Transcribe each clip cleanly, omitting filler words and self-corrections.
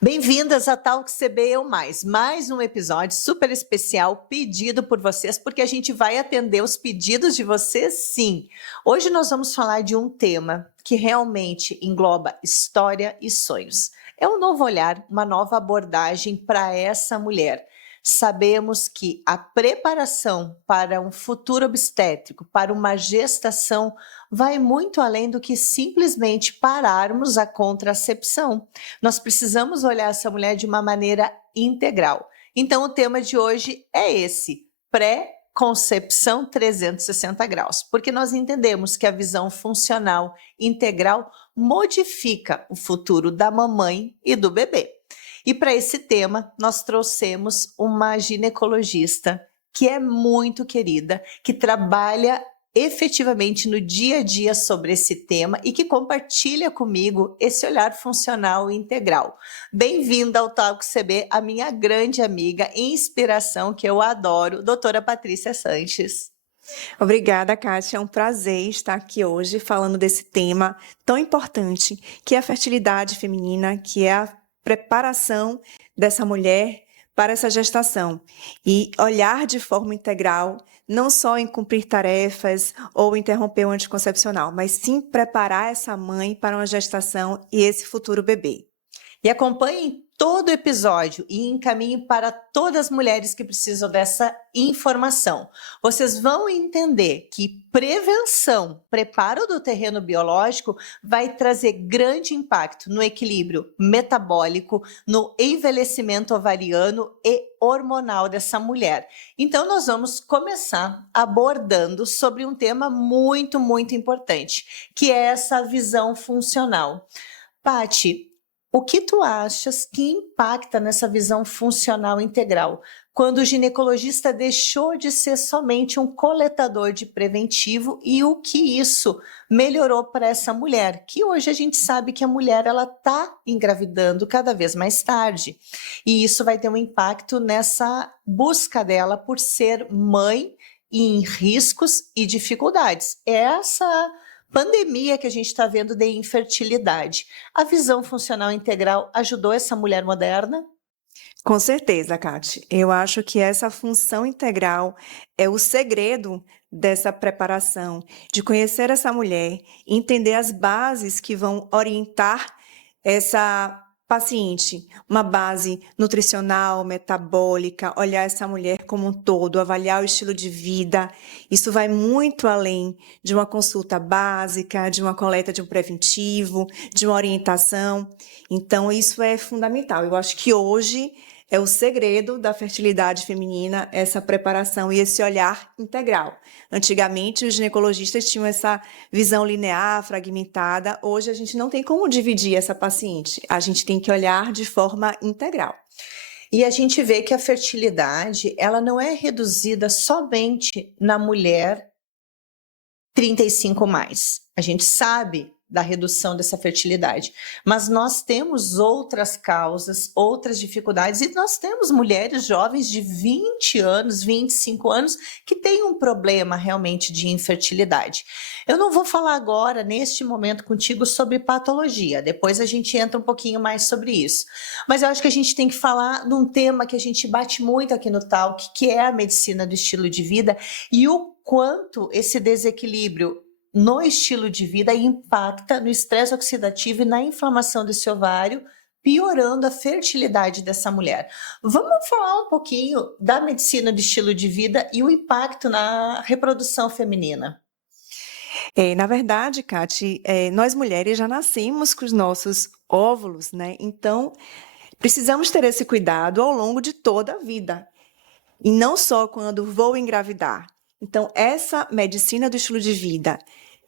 Bem-vindas a Talk CB Eu mais um episódio super especial pedido por vocês, porque a gente vai atender os pedidos de vocês, sim. Hoje nós vamos falar de um tema que realmente engloba história e sonhos. É um novo olhar, uma nova abordagem para essa mulher. Sabemos que a preparação para um futuro obstétrico, para uma gestação, vai muito além do que simplesmente pararmos a contracepção. Nós precisamos olhar essa mulher de uma maneira integral. Então, o tema de hoje é esse: pré-concepção 360 graus, porque nós entendemos que a visão funcional integral modifica o futuro da mamãe e do bebê. E para esse tema, nós trouxemos uma ginecologista que é muito querida, que trabalha efetivamente no dia a dia sobre esse tema e que compartilha comigo esse olhar funcional e integral. Bem-vinda ao Talk CB, a minha grande amiga e inspiração que eu adoro, doutora Patrícia Sanches. Obrigada, Kátia. É um prazer estar aqui hoje falando desse tema tão importante, que é a fertilidade feminina, que é a preparação dessa mulher para essa gestação e olhar de forma integral, não só em cumprir tarefas ou interromper o anticoncepcional, mas sim preparar essa mãe para uma gestação e esse futuro bebê. E acompanhem todo o episódio e encaminhe para todas as mulheres que precisam dessa informação. Vocês vão entender que prevenção, preparo do terreno biológico, vai trazer grande impacto no equilíbrio metabólico, no envelhecimento ovariano e hormonal dessa mulher. Então, nós vamos começar abordando sobre um tema muito importante, que é essa visão funcional. Pati, o que tu achas que impacta nessa visão funcional integral, quando o ginecologista deixou de ser somente um coletador de preventivo e o que isso melhorou para essa mulher, que hoje a gente sabe que a mulher ela está engravidando cada vez mais tarde e isso vai ter um impacto nessa busca dela por ser mãe e em riscos e dificuldades. Essa pandemia que a gente está vendo de infertilidade. A visão funcional integral ajudou essa mulher moderna? Com certeza, Kátia. Eu acho que essa função integral é o segredo dessa preparação, de conhecer essa mulher, entender as bases que vão orientar essa paciente, uma base nutricional, metabólica, olhar essa mulher como um todo, avaliar o estilo de vida. Isso vai muito além de uma consulta básica, de uma coleta de um preventivo, de uma orientação. Então, isso é fundamental. Eu acho que hoje é o segredo da fertilidade feminina, essa preparação e esse olhar integral. Antigamente, os ginecologistas tinham essa visão linear, fragmentada. Hoje, a gente não tem como dividir essa paciente. A gente tem que olhar de forma integral. E a gente vê que a fertilidade, ela não é reduzida somente na mulher 35 mais. A gente sabe da redução dessa fertilidade. Mas nós temos outras causas, outras dificuldades, e nós temos mulheres jovens de 20 anos, 25 anos, que têm um problema realmente de infertilidade. Eu não vou falar agora, neste momento, contigo sobre patologia, depois a gente entra um pouquinho mais sobre isso. Mas eu acho que a gente tem que falar de um tema que a gente bate muito aqui no Talk, que é a medicina do estilo de vida, e o quanto esse desequilíbrio no estilo de vida impacta no estresse oxidativo e na inflamação desse ovário, piorando a fertilidade dessa mulher. Vamos falar um pouquinho da medicina do estilo de vida e o impacto na reprodução feminina. Na verdade, Kati, nós mulheres já nascemos com os nossos óvulos, né? Então, precisamos ter esse cuidado ao longo de toda a vida. E não só quando vou engravidar. Então, essa medicina do estilo de vida,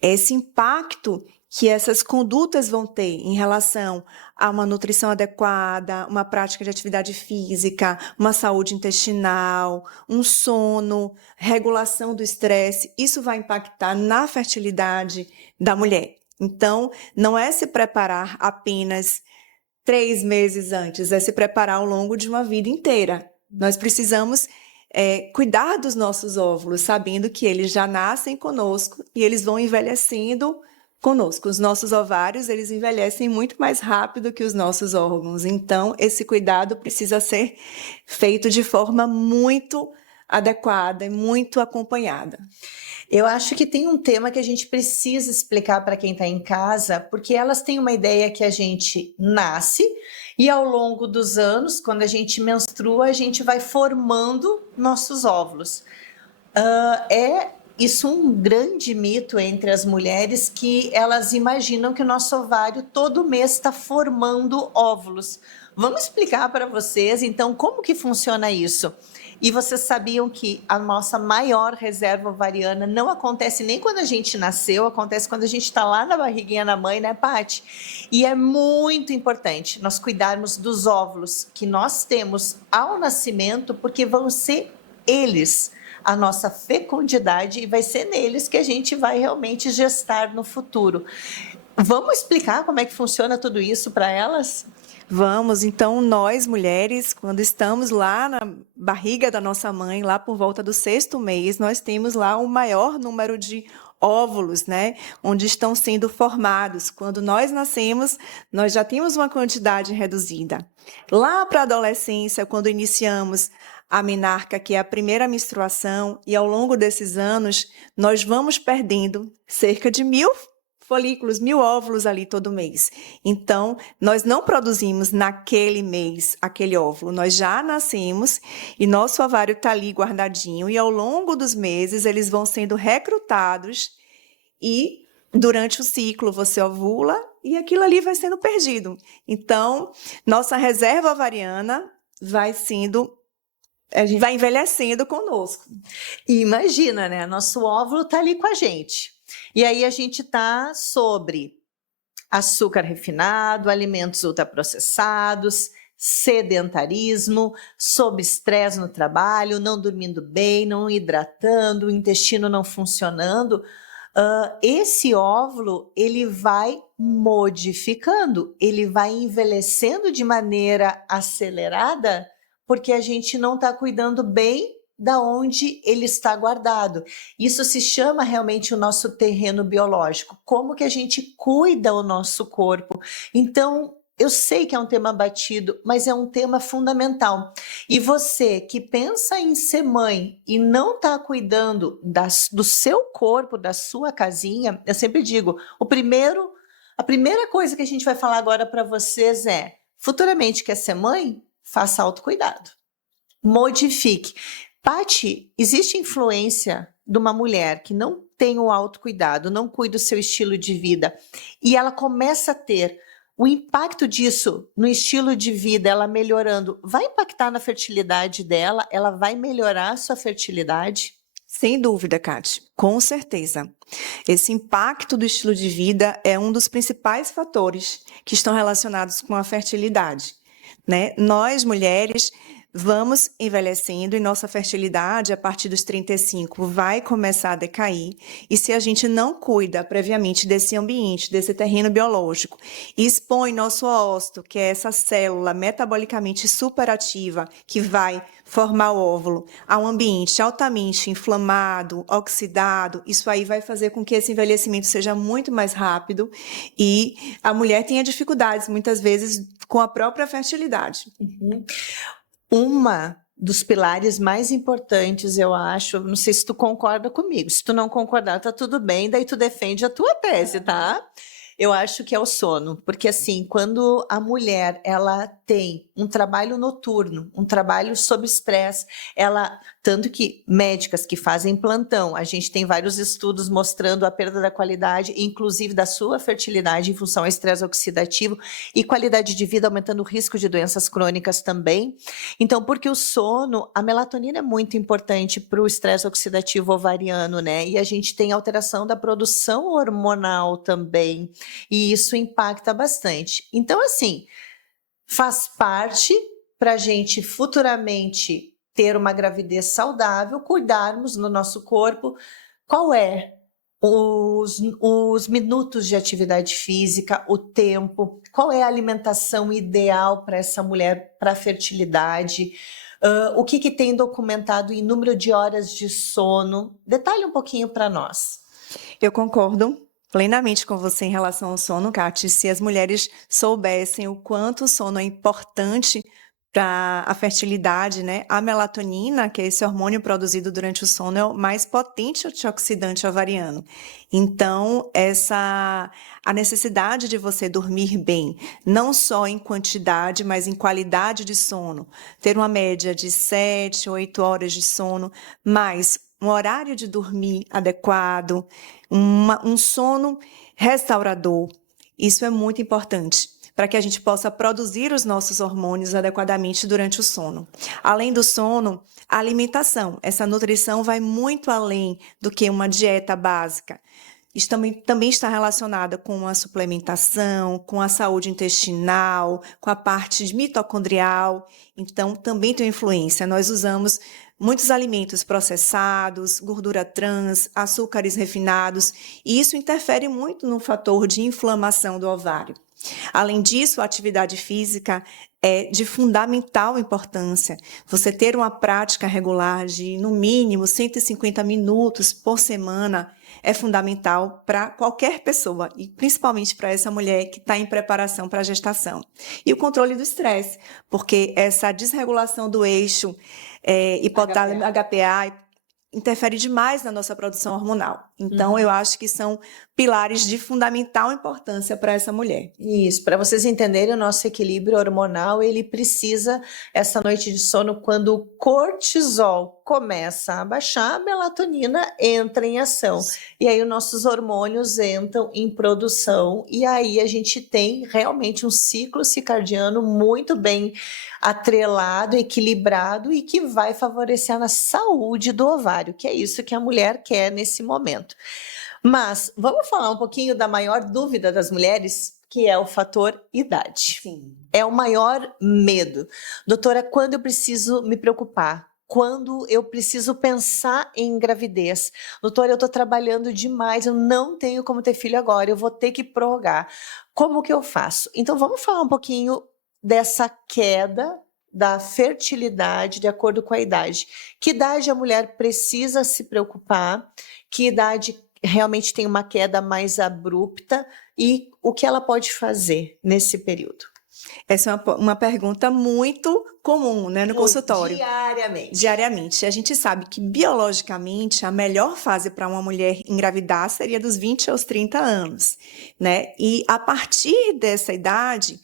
esse impacto que essas condutas vão ter em relação a uma nutrição adequada, uma prática de atividade física, uma saúde intestinal, um sono, regulação do estresse, isso vai impactar na fertilidade da mulher. Então, não é se preparar apenas 3 meses antes, é se preparar ao longo de uma vida inteira. Nós precisamos cuidar dos nossos óvulos, sabendo que eles já nascem conosco e eles vão envelhecendo conosco. Os nossos ovários, eles envelhecem muito mais rápido que os nossos órgãos. Então, esse cuidado precisa ser feito de forma muito adequada e muito acompanhada. Eu acho que tem um tema que a gente precisa explicar para quem está em casa, porque elas têm uma ideia que a gente nasce e ao longo dos anos, quando a gente menstrua, a gente vai formando nossos óvulos. É isso um grande mito entre as mulheres, que elas imaginam que o nosso ovário todo mês está formando óvulos. Vamos explicar para vocês, então, como que funciona isso. E vocês sabiam que a nossa maior reserva ovariana não acontece nem quando a gente nasceu, acontece quando a gente está lá na barriguinha da mãe, né, Paty? E é muito importante nós cuidarmos dos óvulos que nós temos ao nascimento, porque vão ser eles a nossa fecundidade e vai ser neles que a gente vai realmente gestar no futuro. Vamos explicar como é que funciona tudo isso para elas? Vamos, então, nós mulheres, quando estamos lá na barriga da nossa mãe, lá por volta do 6º mês, nós temos lá o maior número de óvulos, né, onde estão sendo formados. Quando nós nascemos, nós já temos uma quantidade reduzida. Lá para a adolescência, quando iniciamos a menarca, que é a primeira menstruação, e ao longo desses anos, nós vamos perdendo cerca de 1.000 folículos, 1.000 óvulos ali todo mês. Então, nós não produzimos naquele mês aquele óvulo, nós já nascemos e nosso ovário está ali guardadinho, e ao longo dos meses eles vão sendo recrutados e durante o ciclo você ovula e aquilo ali vai sendo perdido. Então, nossa reserva ovariana vai sendo... a gente vai envelhecendo conosco. E imagina, né? Nosso óvulo está ali com a gente. E aí a gente está sobre açúcar refinado, alimentos ultraprocessados, sedentarismo, sob estresse no trabalho, não dormindo bem, não hidratando, o intestino não funcionando. Esse óvulo, ele vai modificando, ele vai envelhecendo de maneira acelerada, porque a gente não está cuidando bem da onde ele está guardado. Isso se chama realmente o nosso terreno biológico. Como que a gente cuida o nosso corpo? Então, eu sei que é um tema batido, mas é um tema fundamental. E você que pensa em ser mãe e não está cuidando do seu corpo, da sua casinha, eu sempre digo, a primeira coisa que a gente vai falar agora para vocês é, futuramente quer ser mãe? Faça autocuidado. Modifique. Paty, existe influência de uma mulher que não tem o autocuidado, não cuida do seu estilo de vida, e ela começa a ter o impacto disso no estilo de vida, ela melhorando, vai impactar na fertilidade dela? Ela vai melhorar a sua fertilidade? Sem dúvida, Kate, com certeza. Esse impacto do estilo de vida é um dos principais fatores que estão relacionados com a fertilidade, né? Nós, mulheres, vamos envelhecendo e nossa fertilidade, a partir dos 35, vai começar a decair. E se a gente não cuida previamente desse ambiente, desse terreno biológico, e expõe nosso óvulo, que é essa célula metabolicamente superativa, que vai formar o óvulo, a um ambiente altamente inflamado, oxidado, isso aí vai fazer com que esse envelhecimento seja muito mais rápido e a mulher tenha dificuldades, muitas vezes, com a própria fertilidade. Uma dos pilares mais importantes, eu acho, não sei se tu concorda comigo, se tu não concordar, tá tudo bem, daí tu defende a tua tese, tá? Eu acho que é o sono, porque assim, quando a mulher, ela tem um trabalho noturno, um trabalho sob estresse, tanto que médicas que fazem plantão, a gente tem vários estudos mostrando a perda da qualidade, inclusive da sua fertilidade em função ao estresse oxidativo e qualidade de vida aumentando o risco de doenças crônicas também. Então, porque o sono, a melatonina é muito importante para o estresse oxidativo ovariano, né? E a gente tem alteração da produção hormonal também, e isso impacta bastante. Então, assim, faz parte para a gente futuramente ter uma gravidez saudável, cuidarmos no nosso corpo. Qual é os minutos de atividade física, o tempo, qual é a alimentação ideal para essa mulher, para a fertilidade, o que tem documentado em número de horas de sono? Detalhe um pouquinho para nós. Eu concordo plenamente com você em relação ao sono, Kati. Se as mulheres soubessem o quanto o sono é importante para a fertilidade, né? A melatonina, que é esse hormônio produzido durante o sono, é o mais potente antioxidante ovariano. Então, a necessidade de você dormir bem, não só em quantidade, mas em qualidade de sono, ter uma média de 7, 8 horas de sono, mais um horário de dormir adequado, um sono restaurador. Isso é muito importante para que a gente possa produzir os nossos hormônios adequadamente durante o sono. Além do sono, a alimentação. Essa nutrição vai muito além do que uma dieta básica. Isso também está relacionada com a suplementação, com a saúde intestinal, com a parte mitocondrial. Então, também tem influência. Nós usamos muitos alimentos processados, gordura trans, açúcares refinados, e isso interfere muito no fator de inflamação do ovário. Além disso, a atividade física é de fundamental importância. Você ter uma prática regular de, no mínimo, 150 minutos por semana é fundamental para qualquer pessoa, e principalmente para essa mulher que está em preparação para a gestação. E o controle do estresse, porque essa desregulação do eixo hipotálamo HPA interfere demais na nossa produção hormonal. Então, eu acho que são pilares de fundamental importância para essa mulher. Isso, para vocês entenderem, o nosso equilíbrio hormonal, ele precisa, essa noite de sono, quando o cortisol começa a baixar, a melatonina entra em ação. E aí os nossos hormônios entram em produção, e aí a gente tem realmente um ciclo circadiano muito bem atrelado, equilibrado, e que vai favorecer a saúde do ovário, que é isso que a mulher quer nesse momento. Mas vamos falar um pouquinho da maior dúvida das mulheres, que é o fator idade. Sim. É o maior medo. Doutora, quando eu preciso me preocupar? Quando eu preciso pensar em gravidez? Doutora, eu estou trabalhando demais, eu não tenho como ter filho agora, eu vou ter que prorrogar. Como que eu faço? Então vamos falar um pouquinho dessa queda da fertilidade de acordo com a idade. Que idade a mulher precisa se preocupar? Que idade realmente tem uma queda mais abrupta e o que ela pode fazer nesse período? Essa é uma pergunta muito comum, né, no consultório. Diariamente. A gente sabe que, biologicamente, a melhor fase para uma mulher engravidar seria dos 20 aos 30 anos, né? E a partir dessa idade,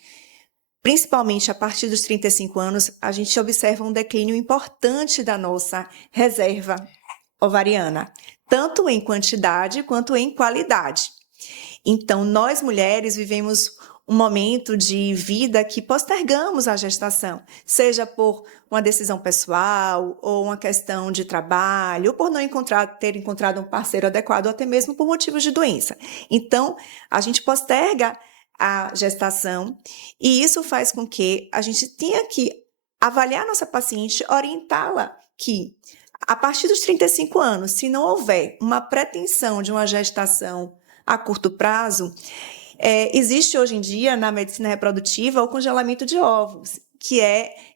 principalmente a partir dos 35 anos, a gente observa um declínio importante da nossa reserva ovariana, tanto em quantidade quanto em qualidade. Então, nós mulheres vivemos um momento de vida que postergamos a gestação, seja por uma decisão pessoal, ou uma questão de trabalho, ou por não ter encontrado um parceiro adequado, ou até mesmo por motivos de doença. Então, a gente posterga a gestação, e isso faz com que a gente tenha que avaliar a nossa paciente, orientá-la que, a partir dos 35 anos, se não houver uma pretensão de uma gestação a curto prazo, existe hoje em dia, na medicina reprodutiva, o congelamento de óvulos, que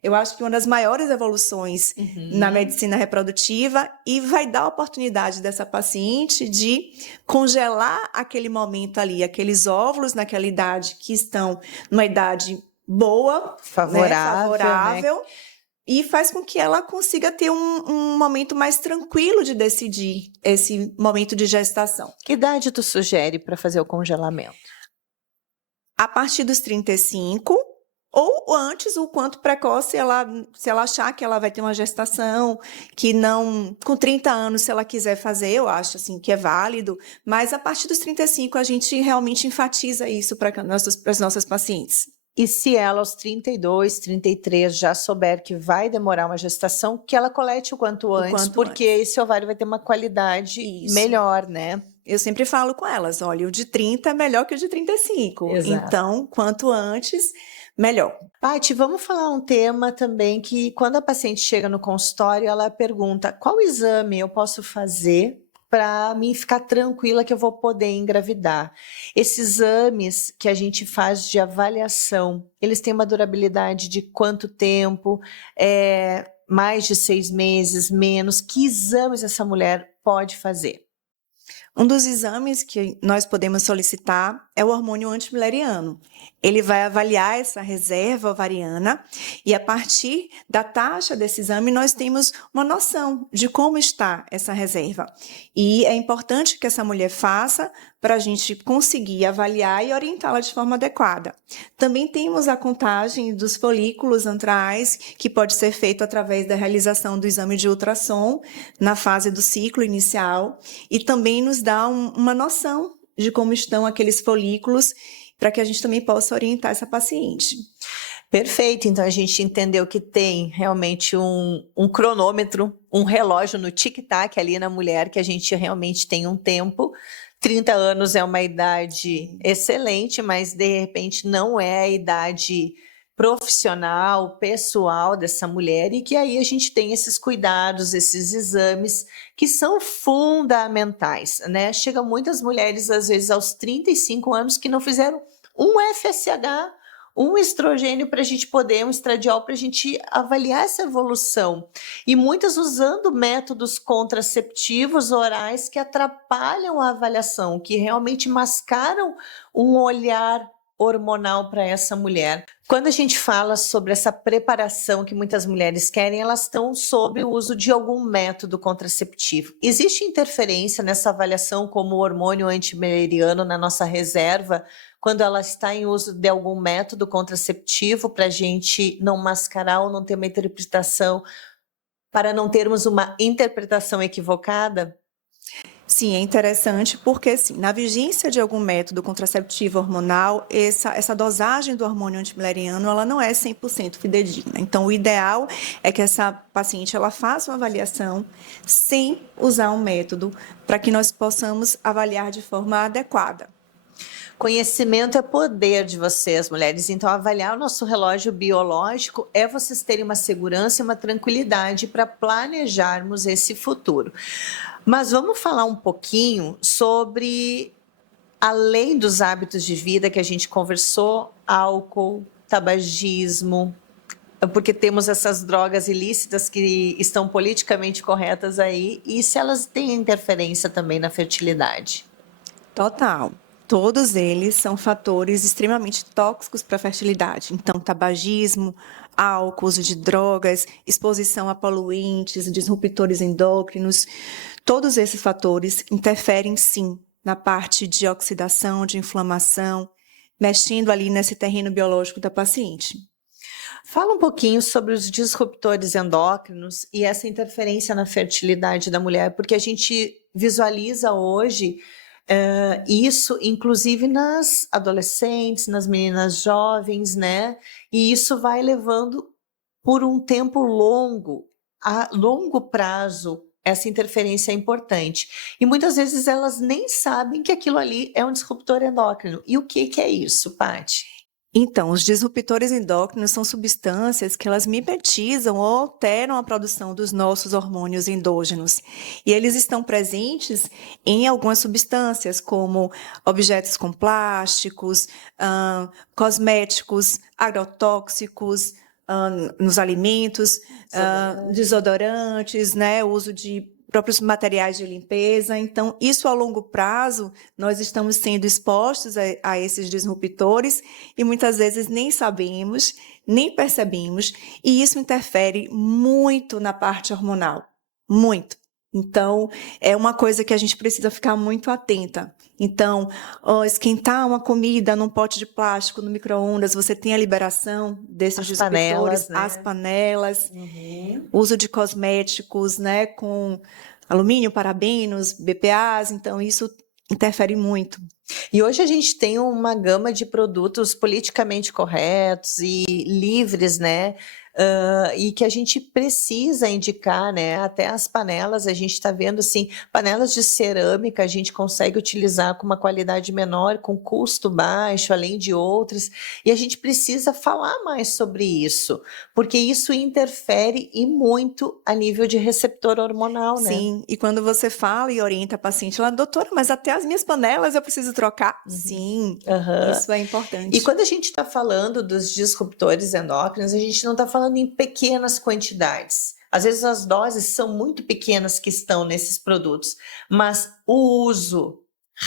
eu acho que uma das maiores evoluções na medicina reprodutiva, e vai dar a oportunidade dessa paciente de congelar aquele momento ali, aqueles óvulos naquela idade que estão numa idade boa, favorável, né? E faz com que ela consiga ter um momento mais tranquilo de decidir esse momento de gestação. Que idade tu sugere para fazer o congelamento? A partir dos 35, ou antes, o quanto precoce, se ela achar que ela vai ter uma gestação, que não, com 30 anos, se ela quiser fazer, eu acho assim, que é válido, mas a partir dos 35 a gente realmente enfatiza isso para as nossas pacientes. E se ela aos 32, 33 já souber que vai demorar uma gestação, que ela colete o quanto antes, porque esse ovário vai ter uma qualidade melhor, né? Eu sempre falo com elas, olha, o de 30 é melhor que o de 35. Exato. Então, quanto antes, melhor. Paty, vamos falar um tema também que quando a paciente chega no consultório, ela pergunta qual exame eu posso fazer para mim ficar tranquila que eu vou poder engravidar. Esses exames que a gente faz de avaliação, eles têm uma durabilidade de quanto tempo? Mais de 6 meses, menos? Que exames essa mulher pode fazer? Um dos exames que nós podemos solicitar é o hormônio antimileriano. Ele vai avaliar essa reserva ovariana e, a partir da taxa desse exame, nós temos uma noção de como está essa reserva. E é importante que essa mulher faça para a gente conseguir avaliar e orientá-la de forma adequada. Também temos a contagem dos folículos antrais, que pode ser feito através da realização do exame de ultrassom na fase do ciclo inicial, e também nos dá uma noção de como estão aqueles folículos, para que a gente também possa orientar essa paciente. Perfeito, então a gente entendeu que tem realmente um cronômetro, um relógio no tic-tac ali na mulher, que a gente realmente tem um tempo. 30 anos é uma idade excelente, mas de repente não é a idade profissional, pessoal dessa mulher, e que aí a gente tem esses cuidados, esses exames que são fundamentais, né? Chegam muitas mulheres, às vezes, aos 35 anos que não fizeram um FSH, um estrogênio para a gente poder, um estradiol para a gente avaliar essa evolução. E muitas usando métodos contraceptivos orais que atrapalham a avaliação, que realmente mascaram um olhar hormonal para essa mulher. Quando a gente fala sobre essa preparação que muitas mulheres querem, elas estão sob o uso de algum método contraceptivo. Existe interferência nessa avaliação como o hormônio antimileriano na nossa reserva, quando ela está em uso de algum método contraceptivo, para a gente não mascarar ou não ter uma interpretação, para não termos uma interpretação equivocada? Sim, é interessante porque, sim, na vigência de algum método contraceptivo hormonal, essa dosagem do hormônio antimileriano, ela não é 100% fidedigna. Então, o ideal é que essa paciente ela faça uma avaliação sem usar um método, para que nós possamos avaliar de forma adequada. Conhecimento é poder de vocês, mulheres. Então, avaliar o nosso relógio biológico é vocês terem uma segurança e uma tranquilidade para planejarmos esse futuro. Mas vamos falar um pouquinho sobre, além dos hábitos de vida que a gente conversou, álcool, tabagismo, porque temos essas drogas ilícitas que estão politicamente corretas aí, e se elas têm interferência também na fertilidade? Total. Todos eles são fatores extremamente tóxicos para a fertilidade. Então, tabagismo, álcool, uso de drogas, exposição a poluentes, disruptores endócrinos, todos esses fatores interferem, sim, na parte de oxidação, de inflamação, mexendo ali nesse terreno biológico da paciente. Fala um pouquinho sobre os disruptores endócrinos e essa interferência na fertilidade da mulher, porque a gente visualiza hoje isso, inclusive nas adolescentes, nas meninas jovens, né? E isso vai levando por um tempo longo, a longo prazo, essa interferência é importante. E muitas vezes elas nem sabem que aquilo ali é um disruptor endócrino. E o que é isso, Paty? Então, os disruptores endócrinos são substâncias que elas mimetizam ou alteram a produção dos nossos hormônios endógenos. E eles estão presentes em algumas substâncias, como objetos com plásticos, cosméticos, agrotóxicos, nos alimentos, desodorantes, né, o uso de próprios materiais de limpeza. Então, isso a longo prazo, nós estamos sendo expostos a esses disruptores e muitas vezes nem sabemos, nem percebemos, e isso interfere muito na parte hormonal, muito. Então, é uma coisa que a gente precisa ficar muito atenta. Então, esquentar uma comida num pote de plástico, no micro-ondas, você tem a liberação desses disruptores, né? as panelas, uso de cosméticos, né, com alumínio, parabenos, BPAs, então isso interfere muito. E hoje a gente tem uma gama de produtos politicamente corretos e livres, né? E que a gente precisa indicar, né? Até as panelas, a gente está vendo assim, panelas de cerâmica a gente consegue utilizar com uma qualidade menor, com custo baixo, além de outras, e a gente precisa falar mais sobre isso, porque isso interfere e muito a nível de receptor hormonal, né? Sim, e quando você fala e orienta a paciente, ela, doutora, mas até as minhas panelas eu preciso trocar? Sim, isso é importante. E quando a gente está falando dos disruptores endócrinos, a gente não está falando em pequenas quantidades. Às vezes as doses são muito pequenas que estão nesses produtos, mas o uso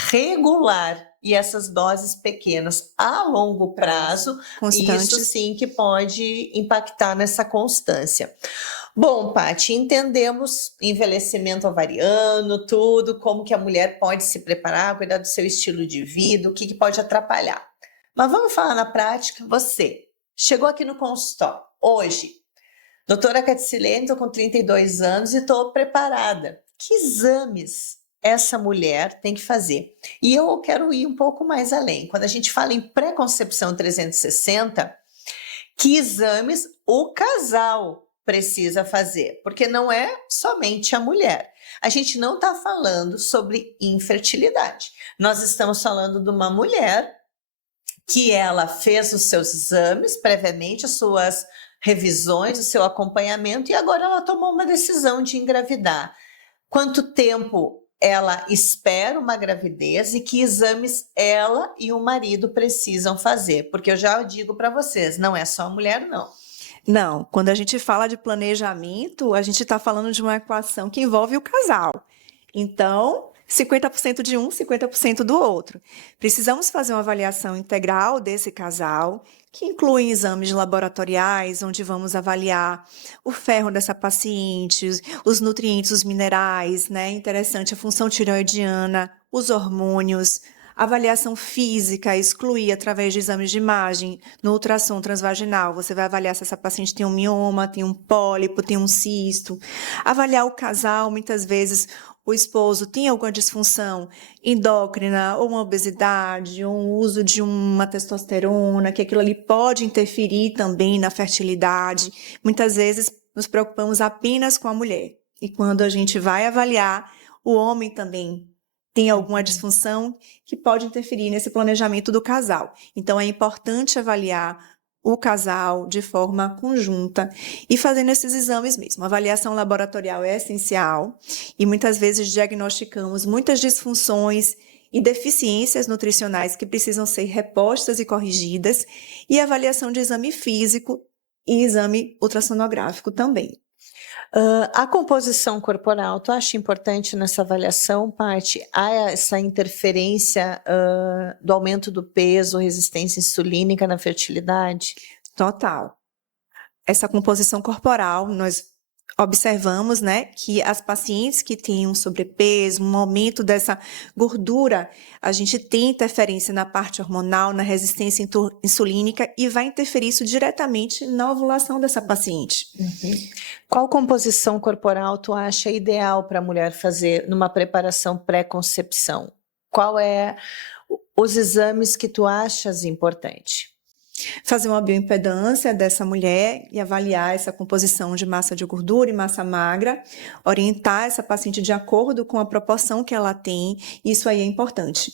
regular e essas doses pequenas a longo prazo, isso Constantes. sim que pode impactar nessa constância. Bom, Paty, entendemos envelhecimento ovariano, tudo, como que a mulher pode se preparar, cuidar do seu estilo de vida, o que que pode atrapalhar. Mas vamos falar na prática. Você chegou aqui no consultório hoje, doutora Caticilene, estou com 32 anos e estou preparada. Que exames essa mulher tem que fazer? E eu quero ir um pouco mais além. Quando a gente fala em pré-concepção 360, que exames o casal precisa fazer? Porque não é somente a mulher. A gente não está falando sobre infertilidade. Nós estamos falando de uma mulher que ela fez os seus exames previamente, as suas revisões, o seu acompanhamento, e agora ela tomou uma decisão de engravidar. Quanto tempo ela espera uma gravidez e que exames ela e o marido precisam fazer? Porque eu já digo para vocês, não é só a mulher, não. Não, quando a gente fala de planejamento, a gente está falando de uma equação que envolve o casal. Então, 50% de um, 50% do outro. Precisamos fazer uma avaliação integral desse casal, que inclui exames laboratoriais, onde vamos avaliar o ferro dessa paciente, os nutrientes, os minerais, né? Interessante, a função tireoidiana, os hormônios, avaliação física, excluir através de exames de imagem, no ultrassom transvaginal, você vai avaliar se essa paciente tem um mioma, tem um pólipo, tem um cisto. Avaliar o casal, muitas vezes o esposo tem alguma disfunção endócrina, ou uma obesidade, ou um uso de uma testosterona, que aquilo ali pode interferir também na fertilidade. Muitas vezes nos preocupamos apenas com a mulher. E quando a gente vai avaliar, o homem também tem alguma disfunção que pode interferir nesse planejamento do casal. Então, é importante avaliar o casal de forma conjunta e fazendo esses exames mesmo. A avaliação laboratorial é essencial e muitas vezes diagnosticamos muitas disfunções e deficiências nutricionais que precisam ser repostas e corrigidas, e avaliação de exame físico e exame ultrassonográfico também. A composição corporal, tu acha importante nessa avaliação, Paty? Há essa interferência do aumento do peso, resistência insulínica na fertilidade? Total. Essa composição corporal, nós observamos, né, que as pacientes que têm um sobrepeso, um aumento dessa gordura, a gente tem interferência na parte hormonal, na resistência insulínica, e vai interferir isso diretamente na ovulação dessa paciente. Qual composição corporal tu acha ideal para a mulher fazer numa preparação pré-concepção? Qual é os exames que tu achas importante? Fazer uma bioimpedância dessa mulher e avaliar essa composição de massa de gordura e massa magra, orientar essa paciente de acordo com a proporção que ela tem, isso aí é importante.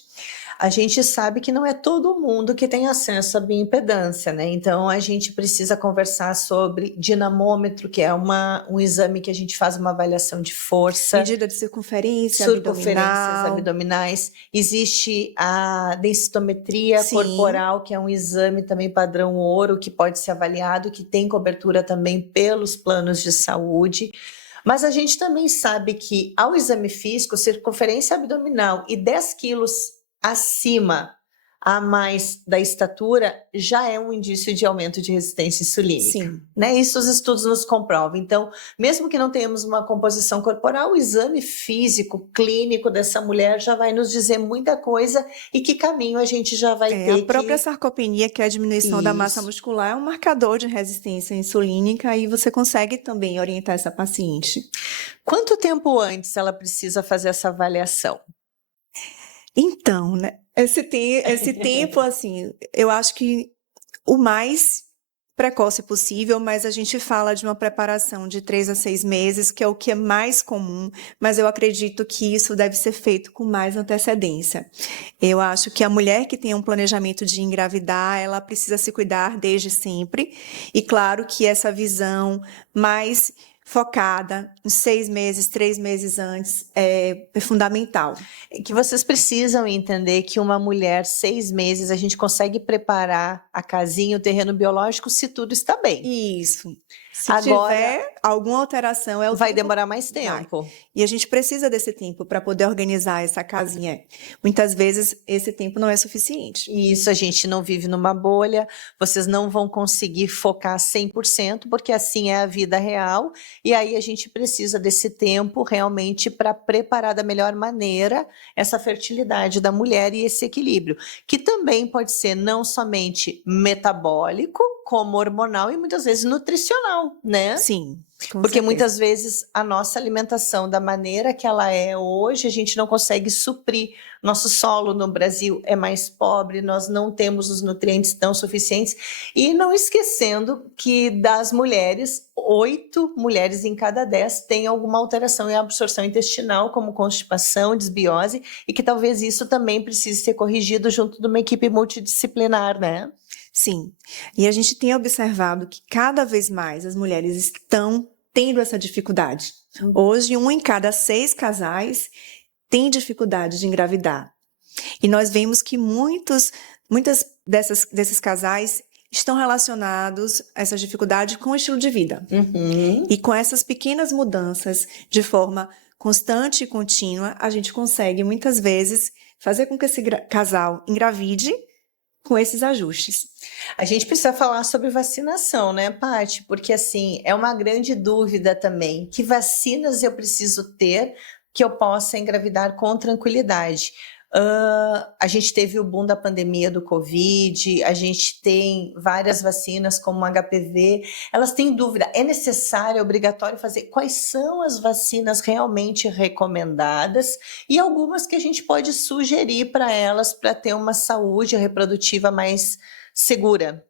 A gente sabe que não é todo mundo que tem acesso à bioimpedância, né? Então, a gente precisa conversar sobre dinamômetro, que é um exame que a gente faz uma avaliação de força. Medida de circunferências abdominais. Existe a densitometria corporal, que é um exame também padrão ouro, que pode ser avaliado, que tem cobertura também pelos planos de saúde. Mas a gente também sabe que ao exame físico, circunferência abdominal e 10 quilos acima a mais da estatura já é um indício de aumento de resistência insulínica. Sim. Né? Isso os estudos nos comprovam. Então, mesmo que não tenhamos uma composição corporal, o exame físico, clínico dessa mulher já vai nos dizer muita coisa e que caminho a gente já vai ter. A própria sarcopenia, que é a diminuição da massa muscular, é um marcador de resistência insulínica e você consegue também orientar essa paciente. Quanto tempo antes ela precisa fazer essa avaliação? Então, né? Esse tempo, assim, eu acho que o mais precoce possível, mas a gente fala de uma preparação de 3 a 6 meses, que é o que é mais comum, mas eu acredito que isso deve ser feito com mais antecedência. Eu acho que a mulher que tem um planejamento de engravidar, ela precisa se cuidar desde sempre, e claro que essa visão mais focada em 6 meses, 3 meses antes, é fundamental. Que vocês precisam entender que uma mulher, 6 meses, a gente consegue preparar a casinha, o terreno biológico, se tudo está bem. Isso. Se Agora tiver alguma alteração, é o vai tempo demorar mais vai. tempo. E a gente precisa desse tempo para poder organizar essa casinha. Muitas vezes esse tempo não é suficiente. E isso, a gente não vive numa bolha, vocês não vão conseguir focar 100%, porque assim é a vida real, e aí a gente precisa desse tempo realmente para preparar da melhor maneira essa fertilidade da mulher e esse equilíbrio, que também pode ser não somente metabólico, como hormonal e muitas vezes nutricional, né? Sim, com Porque certeza. muitas vezes a nossa alimentação, da maneira que ela é hoje, a gente não consegue suprir. Nosso solo no Brasil é mais pobre, nós não temos os nutrientes tão suficientes. E não esquecendo que das mulheres, 8 mulheres em cada 10 têm alguma alteração em absorção intestinal, como constipação, desbiose, e que talvez isso também precise ser corrigido junto de uma equipe multidisciplinar, né? Sim, e a gente tem observado que cada vez mais as mulheres estão tendo essa dificuldade. Hoje, 1 em cada 6 casais tem dificuldade de engravidar. E nós vemos que muitas desses casais estão relacionados a essa dificuldade com o estilo de vida. E com essas pequenas mudanças de forma constante e contínua, a gente consegue muitas vezes fazer com que esse casal engravide com esses ajustes. A gente precisa falar sobre vacinação, né, Paty? Porque, assim, é uma grande dúvida também. Que vacinas eu preciso ter que eu possa engravidar com tranquilidade? A gente teve o boom da pandemia do Covid, a gente tem várias vacinas como o HPV. Elas têm dúvida, é necessário, é obrigatório fazer? Quais são as vacinas realmente recomendadas e algumas que a gente pode sugerir para elas para ter uma saúde reprodutiva mais segura?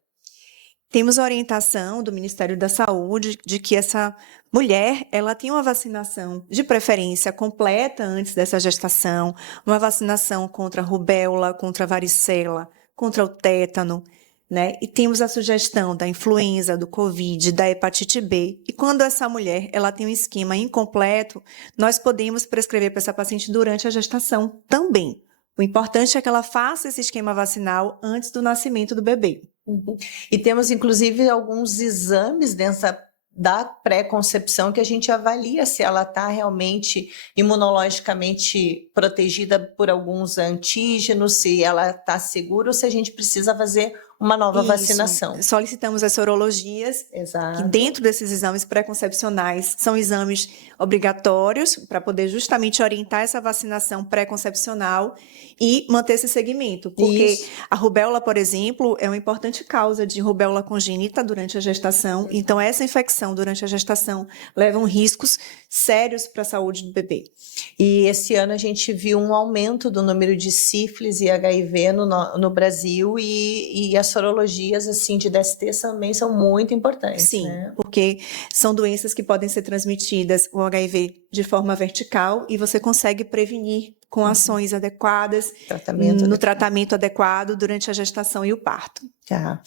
Temos a orientação do Ministério da Saúde de que essa mulher, ela tem uma vacinação de preferência completa antes dessa gestação, uma vacinação contra a rubéola, contra a varicela, contra o tétano, né? E temos a sugestão da influenza, do Covid, da hepatite B. E quando essa mulher, ela tem um esquema incompleto, nós podemos prescrever para essa paciente durante a gestação também. O importante é que ela faça esse esquema vacinal antes do nascimento do bebê. E temos, inclusive, alguns exames da pré-concepção que a gente avalia se ela está realmente imunologicamente protegida por alguns antígenos, se ela está segura ou se a gente precisa fazer uma nova vacinação. Solicitamos as sorologias, Exato. que dentro desses exames pré-concepcionais são exames obrigatórios para poder justamente orientar essa vacinação pré-concepcional e manter esse segmento. Porque a rubéola, por exemplo, é uma importante causa de rubéola congênita durante a gestação. Então, essa infecção durante a gestação leva riscos sérios para a saúde do bebê. E esse ano a gente viu um aumento do número de sífilis e HIV no Brasil e as sorologias assim, de DST também são muito importantes. Sim, né? Porque são doenças que podem ser transmitidas, o HIV, de forma vertical e você consegue prevenir com ações adequadas, tratamento adequado durante a gestação e o parto. Tá.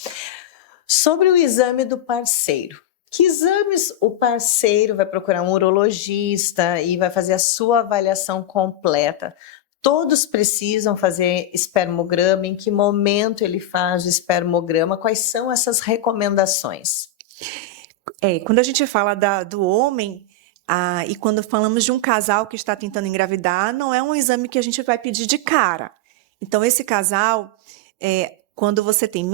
Sobre o exame do parceiro. Que exames o parceiro vai procurar um urologista e vai fazer a sua avaliação completa? Todos precisam fazer espermograma? Em que momento ele faz o espermograma? Quais são essas recomendações? Quando a gente fala do homem, e quando falamos de um casal que está tentando engravidar, não é um exame que a gente vai pedir de cara. Então, esse casal, quando você tem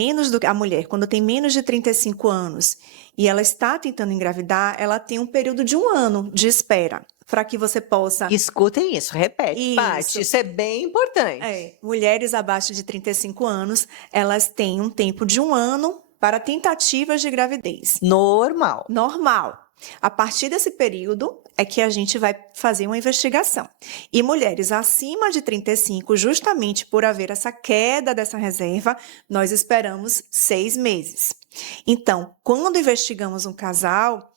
a mulher, quando tem menos de 35 anos e ela está tentando engravidar, ela tem um período de 1 ano de espera para que você possa... Escutem isso, repete, Paty, isso é bem importante. Mulheres abaixo de 35 anos, elas têm um tempo de 1 ano para tentativas de gravidez. Normal. A partir desse período é que a gente vai fazer uma investigação. E mulheres acima de 35, justamente por haver essa queda dessa reserva, nós esperamos 6 meses. Então, quando investigamos um casal,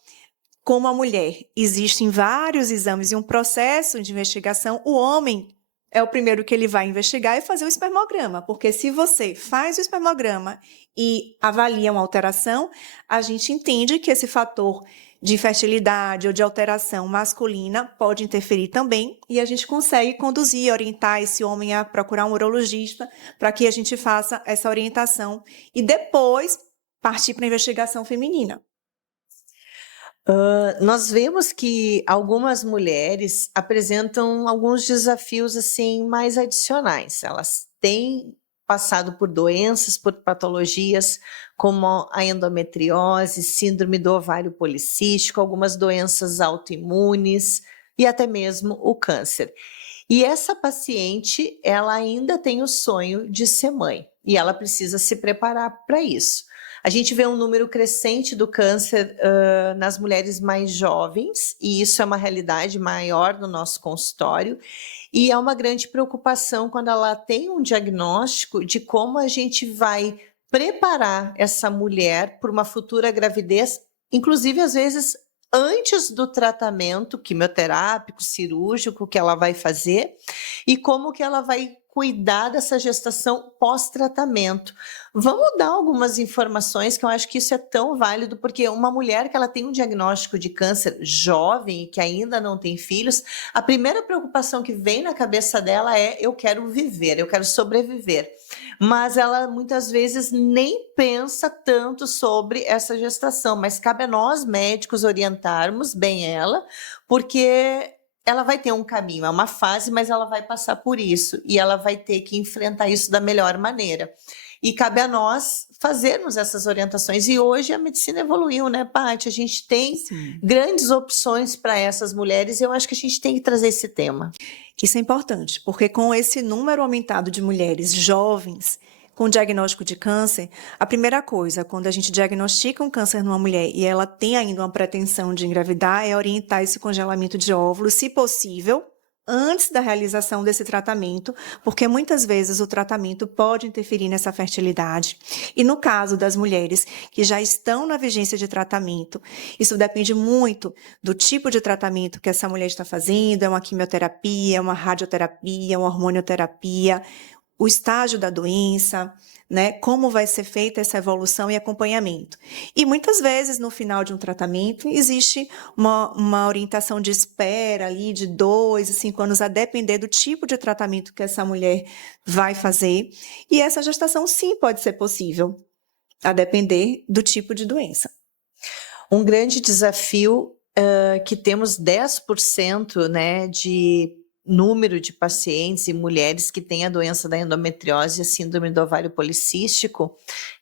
como a mulher, existem vários exames e um processo de investigação, o homem é o primeiro que ele vai investigar e fazer o espermograma, porque se você faz o espermograma e avalia uma alteração, a gente entende que esse fator de infertilidade ou de alteração masculina pode interferir também e a gente consegue conduzir, orientar esse homem a procurar um urologista para que a gente faça essa orientação e depois partir para a investigação feminina. Nós vemos que algumas mulheres apresentam alguns desafios assim mais adicionais. Elas têm passado por doenças, por patologias como a endometriose, síndrome do ovário policístico, algumas doenças autoimunes e até mesmo o câncer. E essa paciente, ela ainda tem o sonho de ser mãe e ela precisa se preparar para isso. A gente vê um número crescente do câncer nas mulheres mais jovens, e isso é uma realidade maior no nosso consultório, e é uma grande preocupação quando ela tem um diagnóstico de como a gente vai preparar essa mulher para uma futura gravidez, inclusive às vezes antes do tratamento quimioterápico, cirúrgico que ela vai fazer, e como que ela vai cuidar dessa gestação pós-tratamento. Vamos dar algumas informações que eu acho que isso é tão válido, porque uma mulher que ela tem um diagnóstico de câncer jovem e que ainda não tem filhos, a primeira preocupação que vem na cabeça dela é: eu quero viver, eu quero sobreviver. Mas ela muitas vezes nem pensa tanto sobre essa gestação, mas cabe a nós médicos orientarmos bem ela, porque ela vai ter um caminho, é uma fase, mas ela vai passar por isso e ela vai ter que enfrentar isso da melhor maneira. E cabe a nós fazermos essas orientações. E hoje a medicina evoluiu, né, Paty? A gente tem grandes opções para essas mulheres e eu acho que a gente tem que trazer esse tema. Isso é importante, porque com esse número aumentado de mulheres jovens com diagnóstico de câncer, a primeira coisa, quando a gente diagnostica um câncer numa mulher e ela tem ainda uma pretensão de engravidar, é orientar esse congelamento de óvulos, se possível, antes da realização desse tratamento, porque muitas vezes o tratamento pode interferir nessa fertilidade. E no caso das mulheres que já estão na vigência de tratamento, isso depende muito do tipo de tratamento que essa mulher está fazendo, é uma quimioterapia, é uma radioterapia, uma hormonioterapia, o estágio da doença, né? Como vai ser feita essa evolução e acompanhamento. E muitas vezes, no final de um tratamento, existe uma orientação de espera ali de 2 a 5 anos, a depender do tipo de tratamento que essa mulher vai fazer. E essa gestação, sim, pode ser possível, a depender do tipo de doença. Um grande desafio que temos 10%, né, de número de pacientes e mulheres que têm a doença da endometriose e a síndrome do ovário policístico,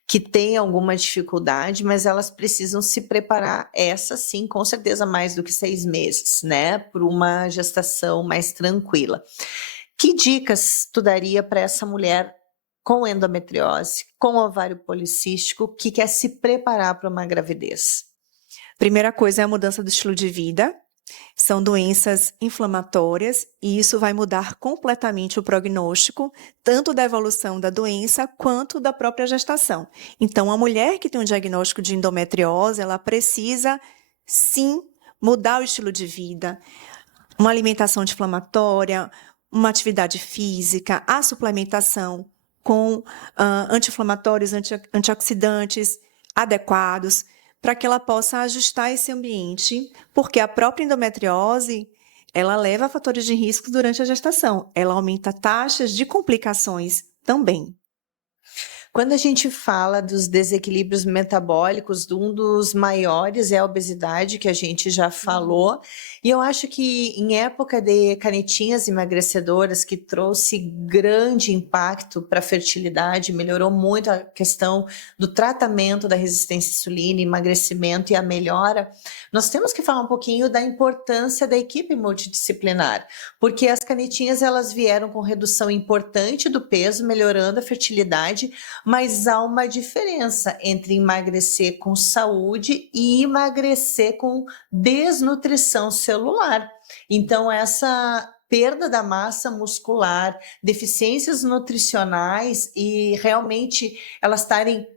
que têm alguma dificuldade, mas elas precisam se preparar, essa sim, com certeza mais do que 6 meses, né, para uma gestação mais tranquila. Que dicas tu daria para essa mulher com endometriose, com ovário policístico, que quer se preparar para uma gravidez? Primeira coisa é a mudança do estilo de vida. São doenças inflamatórias e isso vai mudar completamente o prognóstico, tanto da evolução da doença quanto da própria gestação. Então, a mulher que tem um diagnóstico de endometriose, ela precisa, sim, mudar o estilo de vida, uma alimentação anti-inflamatória, uma atividade física, a suplementação com anti-inflamatórios, antioxidantes adequados, para que ela possa ajustar esse ambiente, porque a própria endometriose, ela leva a fatores de risco durante a gestação, ela aumenta taxas de complicações também. Quando a gente fala dos desequilíbrios metabólicos, um dos maiores é a obesidade, que a gente já falou, e eu acho que em época de canetinhas emagrecedoras, que trouxe grande impacto para a fertilidade, melhorou muito a questão do tratamento da resistência à insulina, emagrecimento e a melhora, nós temos que falar um pouquinho da importância da equipe multidisciplinar, porque as canetinhas elas vieram com redução importante do peso, melhorando a fertilidade, mas há uma diferença entre emagrecer com saúde e emagrecer com desnutrição celular. Então, essa perda da massa muscular, deficiências nutricionais e realmente elas estarem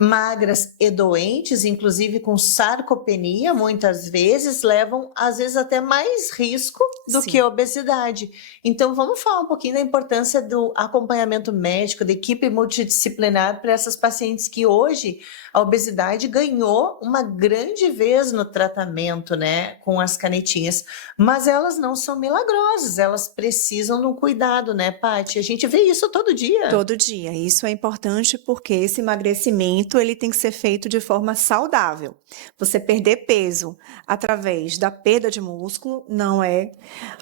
magras e doentes, inclusive com sarcopenia, muitas vezes, levam, às vezes, até mais risco do que a obesidade. Então, vamos falar um pouquinho da importância do acompanhamento médico, da equipe multidisciplinar para essas pacientes que hoje a obesidade ganhou uma grande vez no tratamento, né, com as canetinhas. Mas elas não são milagrosas, elas precisam de um cuidado, né, Paty? A gente vê isso todo dia. Todo dia. Isso é importante porque esse emagrecimento acompanhamento ele tem que ser feito de forma saudável. Você perder peso através da perda de músculo não é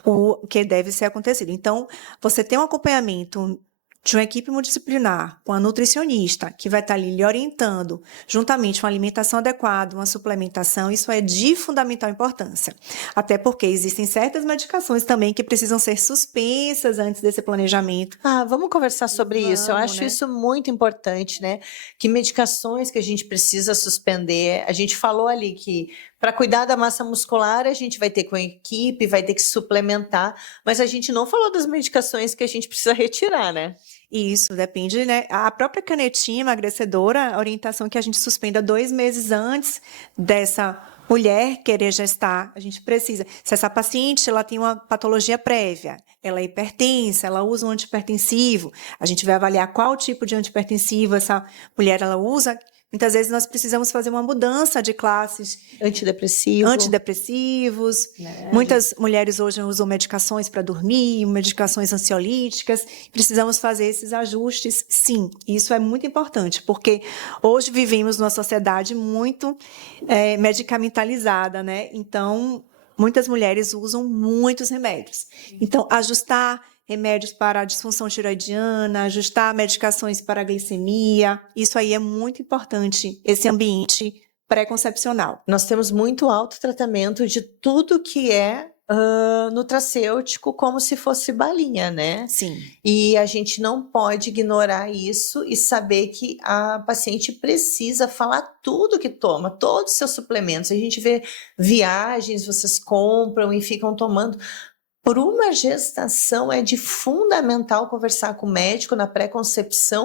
o que deve ser acontecido. Então, você tem um acompanhamento de uma equipe multidisciplinar, com a nutricionista, que vai estar ali lhe orientando, juntamente uma alimentação adequada, uma suplementação, isso é de fundamental importância. Até porque existem certas medicações também que precisam ser suspensas antes desse planejamento. Vamos conversar sobre isso. Eu acho né? isso muito importante, né? Que medicações que a gente precisa suspender. A gente falou ali que para cuidar da massa muscular, a gente vai ter com a equipe, vai ter que suplementar, mas a gente não falou das medicações que a gente precisa retirar, né? E isso depende, né? A própria canetinha emagrecedora, a orientação é que a gente suspenda 2 meses antes dessa mulher querer gestar. A gente precisa. Se essa paciente ela tem uma patologia prévia, ela é hipertensa, ela usa um antihipertensivo, a gente vai avaliar qual tipo de antihipertensivo essa mulher ela usa. Muitas vezes nós precisamos fazer uma mudança de classes. Antidepressivos. Né? Muitas mulheres hoje usam medicações para dormir, medicações ansiolíticas. Precisamos fazer esses ajustes, sim. Isso é muito importante, porque hoje vivemos numa sociedade muito medicamentalizada, né? Então, muitas mulheres usam muitos remédios. Então, ajustar remédios para a disfunção tiroidiana, ajustar medicações para a glicemia, isso aí é muito importante, esse ambiente pré-concepcional. Nós temos muito autotratamento de tudo que é nutracêutico como se fosse balinha, né? Sim. E a gente não pode ignorar isso e saber que a paciente precisa falar tudo que toma, todos os seus suplementos. A gente vê viagens, vocês compram e ficam tomando. Por uma gestação é de fundamental conversar com o médico na pré-concepção,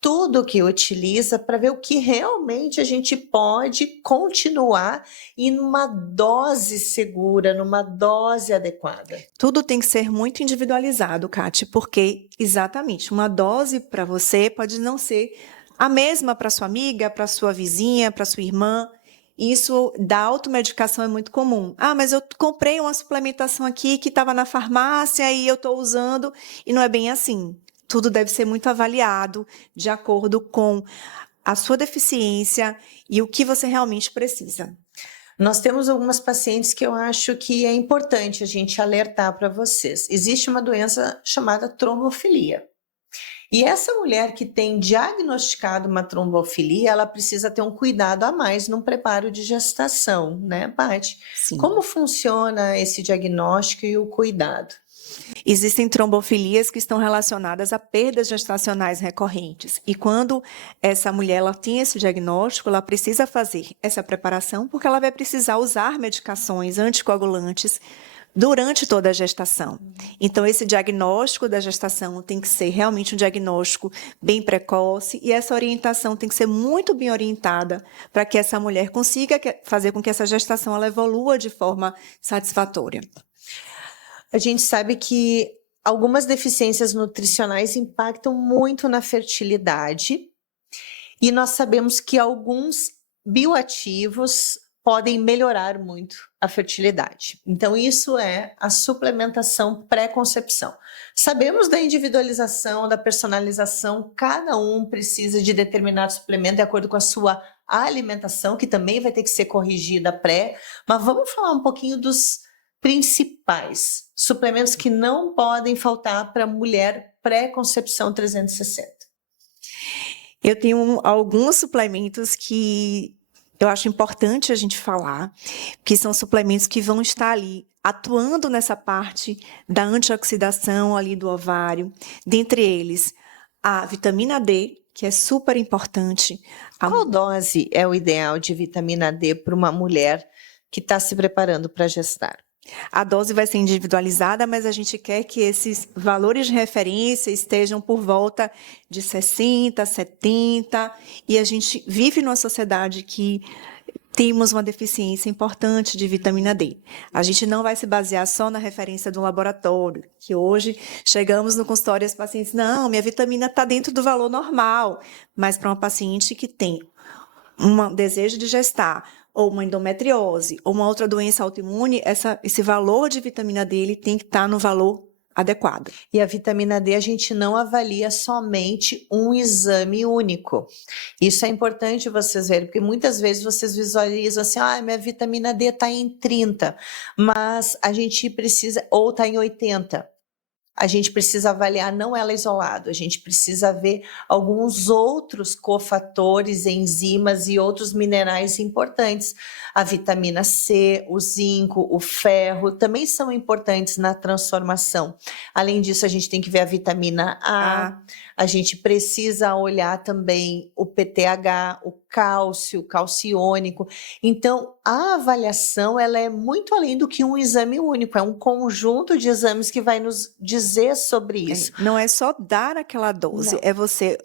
tudo que utiliza para ver o que realmente a gente pode continuar em uma dose segura, numa dose adequada. Tudo tem que ser muito individualizado, Kati, porque exatamente uma dose para você pode não ser a mesma para sua amiga, para sua vizinha, para sua irmã. Isso da automedicação é muito comum. Mas eu comprei uma suplementação aqui que estava na farmácia e eu estou usando, e não é bem assim. Tudo deve ser muito avaliado de acordo com a sua deficiência e o que você realmente precisa. Nós temos algumas pacientes que eu acho que é importante a gente alertar para vocês. Existe uma doença chamada trombofilia. E essa mulher que tem diagnosticado uma trombofilia, ela precisa ter um cuidado a mais no preparo de gestação, né, Paty? Sim. Como funciona esse diagnóstico e o cuidado? Existem trombofilias que estão relacionadas a perdas gestacionais recorrentes. E quando essa mulher ela tem esse diagnóstico, ela precisa fazer essa preparação, porque ela vai precisar usar medicações anticoagulantes durante toda a gestação. Então, esse diagnóstico da gestação tem que ser realmente um diagnóstico bem precoce e essa orientação tem que ser muito bem orientada para que essa mulher consiga fazer com que essa gestação ela evolua de forma satisfatória. A gente sabe que algumas deficiências nutricionais impactam muito na fertilidade e nós sabemos que alguns bioativos podem melhorar muito a fertilidade. Então, isso é a suplementação pré-concepção. Sabemos da individualização, da personalização, cada um precisa de determinado suplemento de acordo com a sua alimentação, que também vai ter que ser corrigida pré, mas vamos falar um pouquinho dos principais suplementos que não podem faltar para a mulher pré-concepção 360. Eu tenho alguns suplementos que eu acho importante a gente falar, que são suplementos que vão estar ali atuando nessa parte da antioxidação ali do ovário. Dentre eles, a vitamina D, que é super importante. Qual dose é o ideal de vitamina D para uma mulher que está se preparando para gestar? A dose vai ser individualizada, mas a gente quer que esses valores de referência estejam por volta de 60, 70, e a gente vive numa sociedade que temos uma deficiência importante de vitamina D. A gente não vai se basear só na referência do laboratório, que hoje chegamos no consultório e as pacientes, não, minha vitamina está dentro do valor normal, mas para uma paciente que tem um desejo de gestar, ou uma endometriose, ou uma outra doença autoimune, esse valor de vitamina D ele tem que estar no valor adequado. E a vitamina D a gente não avalia somente um exame único. Isso é importante vocês verem, porque muitas vezes vocês visualizam assim, minha vitamina D está em 30, mas a gente precisa, ou está em 80. A gente precisa avaliar não ela isolado, a gente precisa ver alguns outros cofatores, enzimas e outros minerais importantes. A vitamina C, o zinco, o ferro também são importantes na transformação. Além disso, a gente tem que ver a vitamina A, a gente precisa olhar também o PTH, o cálcio, calciônico. Então, a avaliação ela é muito além do que um exame único, é um conjunto de exames que vai nos dizer sobre isso. Não é só dar aquela dose, Não. é você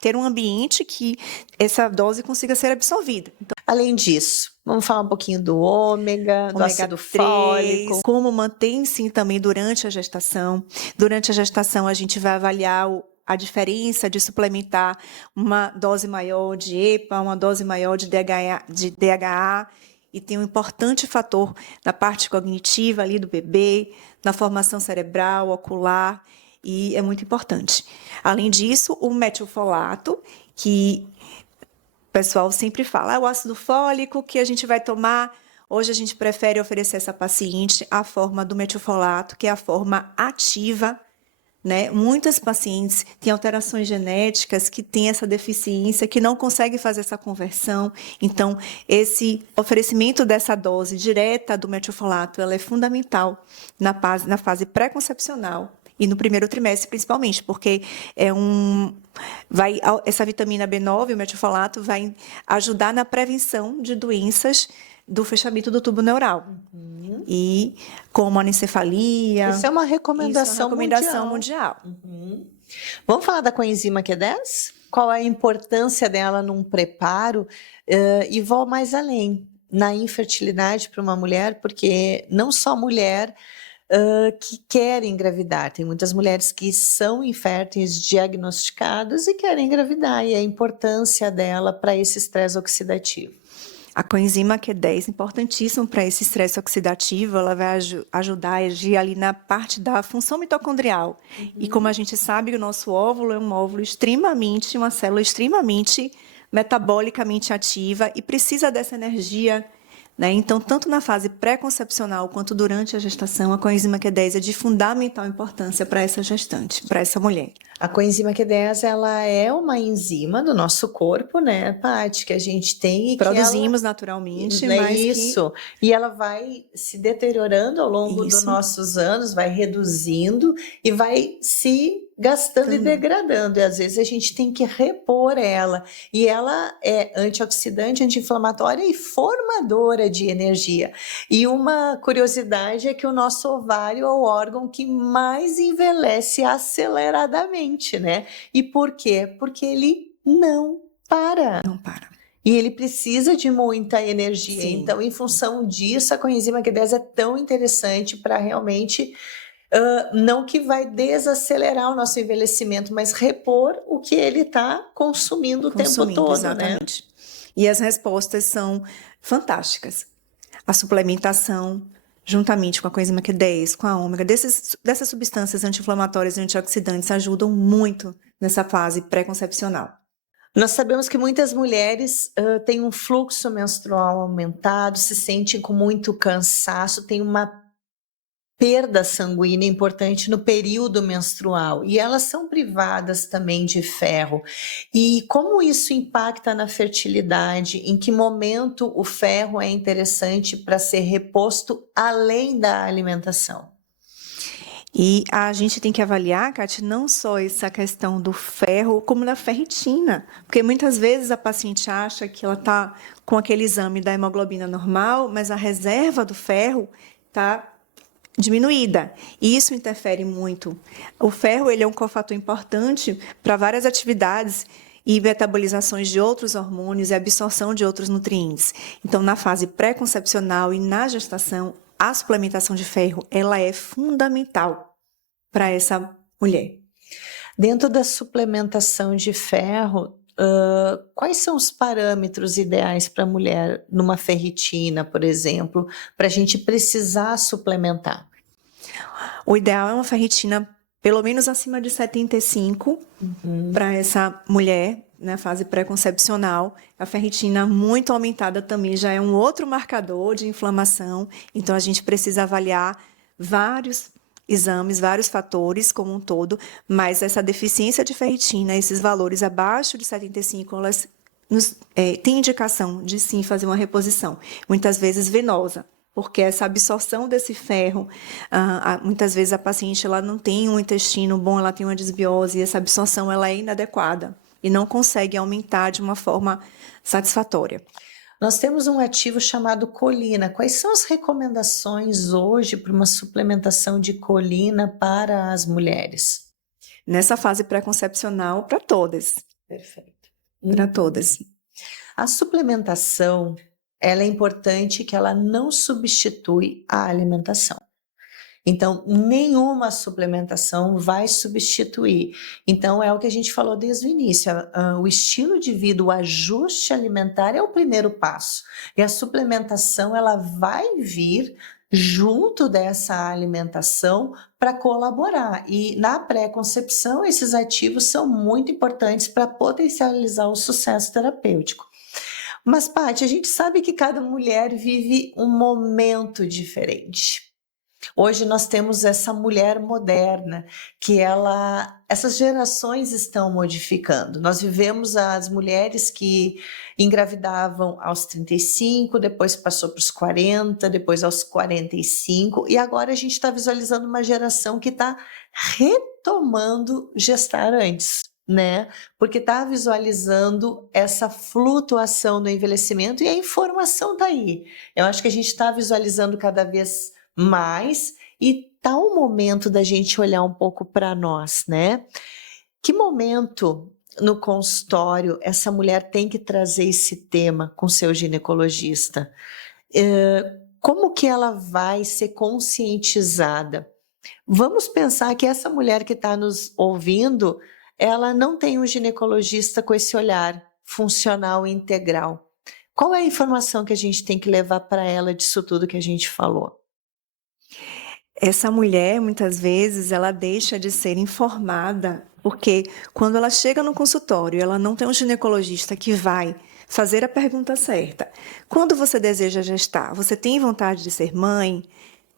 ter um ambiente que essa dose consiga ser absorvida. Então, além disso, vamos falar um pouquinho do ômega, do ácido 3, fólico. como mantém-se também durante a gestação. Durante a gestação, a gente vai avaliar a diferença de suplementar uma dose maior de EPA, uma dose maior de DHA, e tem um importante fator na parte cognitiva ali do bebê, na formação cerebral, ocular, e é muito importante. Além disso, o metilfolato, que o pessoal sempre fala, o ácido fólico que a gente vai tomar. Hoje a gente prefere oferecer a essa paciente a forma do metilfolato, que é a forma ativa, né? Muitas pacientes têm alterações genéticas que têm essa deficiência, que não conseguem fazer essa conversão. Então, esse oferecimento dessa dose direta do metilfolato, ela é fundamental na fase pré-concepcional e no primeiro trimestre, principalmente, porque essa vitamina B9, o metilfolato, vai ajudar na prevenção de doenças do fechamento do tubo neural. E como anencefalia. Isso é uma recomendação, mundial. Vamos falar da coenzima Q10? Qual é a importância dela num preparo? E vou mais além, na infertilidade para uma mulher, porque não só mulher que quer engravidar, tem muitas mulheres que são inférteis, diagnosticadas e querem engravidar, e a importância dela para esse estresse oxidativo. A coenzima Q10 é importantíssima para esse estresse oxidativo, ela vai ajudar a agir ali na parte da função mitocondrial. E como a gente sabe, o nosso óvulo é um óvulo uma célula extremamente metabolicamente ativa e precisa dessa energia, né? Então, tanto na fase pré-concepcional quanto durante a gestação, a coenzima Q10 é de fundamental importância para essa gestante, para essa mulher. A coenzima Q10, ela é uma enzima do nosso corpo, né, Paty, que a gente tem e produzimos naturalmente, mas isso. E ela vai se deteriorando ao longo dos nossos anos, vai reduzindo e vai se gastando e degradando. E às vezes a gente tem que repor ela. E ela é antioxidante, anti-inflamatória e formadora de energia. E uma curiosidade é que o nosso ovário é o órgão que mais envelhece aceleradamente, né? E por quê? Porque ele não para. Não para. E ele precisa de muita energia. Sim. Então, em função disso, a coenzima Q10 é tão interessante para realmente, não que vai desacelerar o nosso envelhecimento, mas repor o que ele está consumindo o tempo todo, exatamente. Né? E as respostas são fantásticas. A suplementação, juntamente com a coenzima Q10, com a ômega, dessas substâncias anti-inflamatórias e antioxidantes ajudam muito nessa fase pré-concepcional. Nós sabemos que muitas mulheres têm um fluxo menstrual aumentado, se sentem com muito cansaço, têm uma perda sanguínea importante no período menstrual e elas são privadas também de ferro. E como isso impacta na fertilidade? Em que momento o ferro é interessante para ser reposto além da alimentação? E a gente tem que avaliar, Kátia, não só essa questão do ferro, como da ferritina. Porque muitas vezes a paciente acha que ela está com aquele exame da hemoglobina normal, mas a reserva do ferro está diminuída. E isso interfere muito. O ferro ele é um cofator importante para várias atividades e metabolizações de outros hormônios e absorção de outros nutrientes. Então, na fase pré-concepcional e na gestação, a suplementação de ferro ela é fundamental para essa mulher. Dentro da suplementação de ferro, quais são os parâmetros ideais para a mulher numa ferritina, por exemplo, para a gente precisar suplementar? O ideal é uma ferritina pelo menos acima de 75 para essa mulher na fase pré-concepcional. A ferritina muito aumentada também já é um outro marcador de inflamação, então a gente precisa avaliar vários exames, vários fatores como um todo, mas essa deficiência de ferritina, esses valores abaixo de 75, elas têm indicação de sim fazer uma reposição, muitas vezes venosa, porque essa absorção desse ferro, muitas vezes a paciente ela não tem um intestino bom, ela tem uma desbiose, e essa absorção ela é inadequada e não consegue aumentar de uma forma satisfatória. Nós temos um ativo chamado colina. Quais são as recomendações hoje para uma suplementação de colina para as mulheres? Nessa fase pré-concepcional, para todas. Perfeito. Para todas. A suplementação, ela é importante que ela não substitui a alimentação. Então, nenhuma suplementação vai substituir. Então, é o que a gente falou desde o início. O estilo de vida, o ajuste alimentar é o primeiro passo. E a suplementação, ela vai vir junto dessa alimentação para colaborar. E na pré-concepção, esses ativos são muito importantes para potencializar o sucesso terapêutico. Mas, Paty, a gente sabe que cada mulher vive um momento diferente. Hoje nós temos essa mulher moderna que essas gerações estão modificando. Nós vivemos as mulheres que engravidavam aos 35, depois passou para os 40, depois aos 45, e agora a gente está visualizando uma geração que está retomando gestar antes, né? Porque está visualizando essa flutuação do envelhecimento e a informação está aí. Eu acho que a gente está visualizando cada vez mais, e tá o momento da gente olhar um pouco para nós, né? Que momento no consultório essa mulher tem que trazer esse tema com seu ginecologista? Como que ela vai ser conscientizada? Vamos pensar que essa mulher que está nos ouvindo, ela não tem um ginecologista com esse olhar funcional e integral. Qual é a informação que a gente tem que levar para ela disso tudo que a gente falou? Essa mulher, muitas vezes, ela deixa de ser informada, porque quando ela chega no consultório, ela não tem um ginecologista que vai fazer a pergunta certa. Quando você deseja gestar, você tem vontade de ser mãe?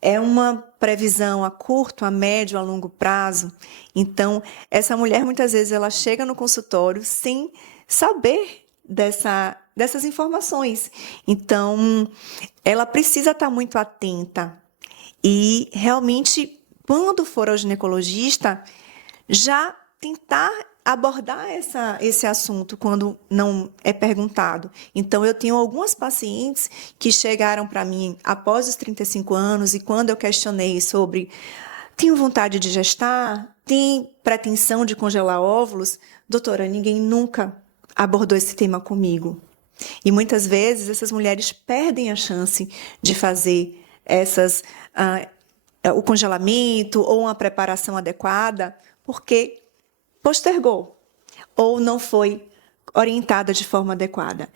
É uma previsão a curto, a médio, a longo prazo? Então, essa mulher, muitas vezes, ela chega no consultório sem saber dessas informações. Então, ela precisa estar muito atenta. E, realmente, quando for ao ginecologista, já tentar abordar esse assunto quando não é perguntado. Então, eu tenho algumas pacientes que chegaram para mim após os 35 anos e quando eu questionei sobre tenho vontade de gestar, tem pretensão de congelar óvulos, doutora, ninguém nunca abordou esse tema comigo. E, muitas vezes, essas mulheres perdem a chance de fazer o congelamento ou uma preparação adequada, porque postergou ou não foi orientada de forma adequada.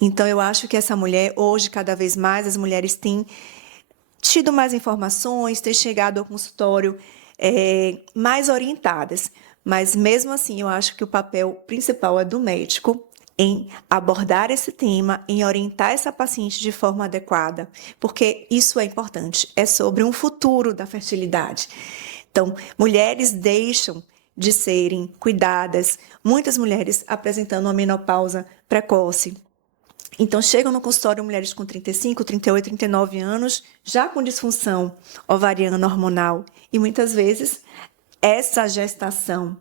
Então, eu acho que essa mulher, hoje, cada vez mais, as mulheres têm tido mais informações, têm chegado ao consultório mais orientadas. Mas, mesmo assim, eu acho que o papel principal é do médico em abordar esse tema, em orientar essa paciente de forma adequada, porque isso é importante, é sobre um futuro da fertilidade. Então, mulheres deixam de serem cuidadas, muitas mulheres apresentando uma menopausa precoce. Então, chegam no consultório mulheres com 35, 38, 39 anos, já com disfunção ovariana hormonal, e muitas vezes essa gestação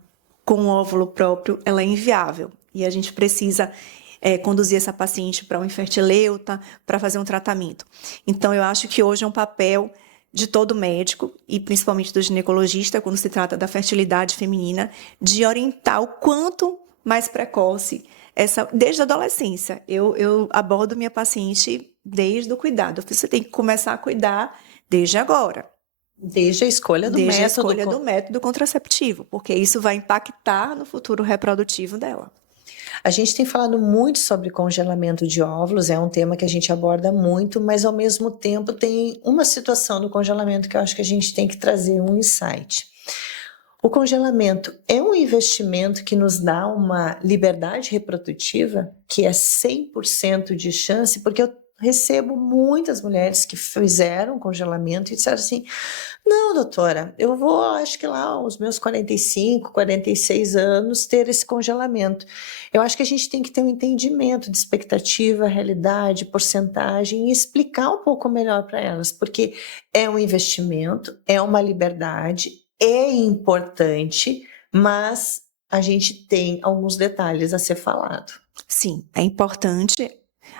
com o óvulo próprio, ela é inviável. E a gente precisa conduzir essa paciente para um infertileuta, para fazer um tratamento. Então, eu acho que hoje é um papel de todo médico, e principalmente do ginecologista, quando se trata da fertilidade feminina, de orientar o quanto mais precoce, desde a adolescência. Eu abordo minha paciente desde o cuidado. Você tem que começar a cuidar desde agora. Desde a escolha do método. Desde a escolha do método contraceptivo, porque isso vai impactar no futuro reprodutivo dela. A gente tem falado muito sobre congelamento de óvulos, é um tema que a gente aborda muito, mas ao mesmo tempo tem uma situação do congelamento que eu acho que a gente tem que trazer um insight. O congelamento é um investimento que nos dá uma liberdade reprodutiva, que é 100% de chance, porque eu recebo muitas mulheres que fizeram congelamento e disseram assim: não, doutora, eu vou, acho que lá aos meus 45, 46 anos, ter esse congelamento. Eu acho que a gente tem que ter um entendimento de expectativa, realidade, porcentagem e explicar um pouco melhor para elas, porque é um investimento, é uma liberdade, é importante, mas a gente tem alguns detalhes a ser falado. Sim, é importante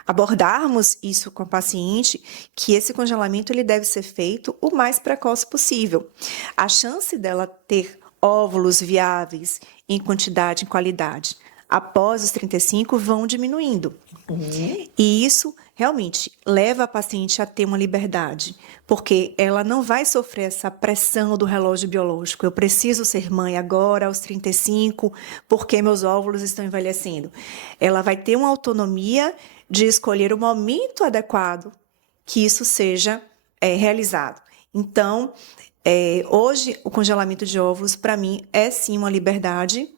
abordarmos isso com a paciente, que esse congelamento ele deve ser feito o mais precoce possível. A chance dela ter óvulos viáveis em quantidade e qualidade após os 35 vão diminuindo. E isso realmente leva a paciente a ter uma liberdade, porque ela não vai sofrer essa pressão do relógio biológico. Eu preciso ser mãe agora, aos 35, porque meus óvulos estão envelhecendo. Ela vai ter uma autonomia de escolher o momento adequado que isso seja realizado. Então, hoje, o congelamento de óvulos, para mim, é sim uma liberdade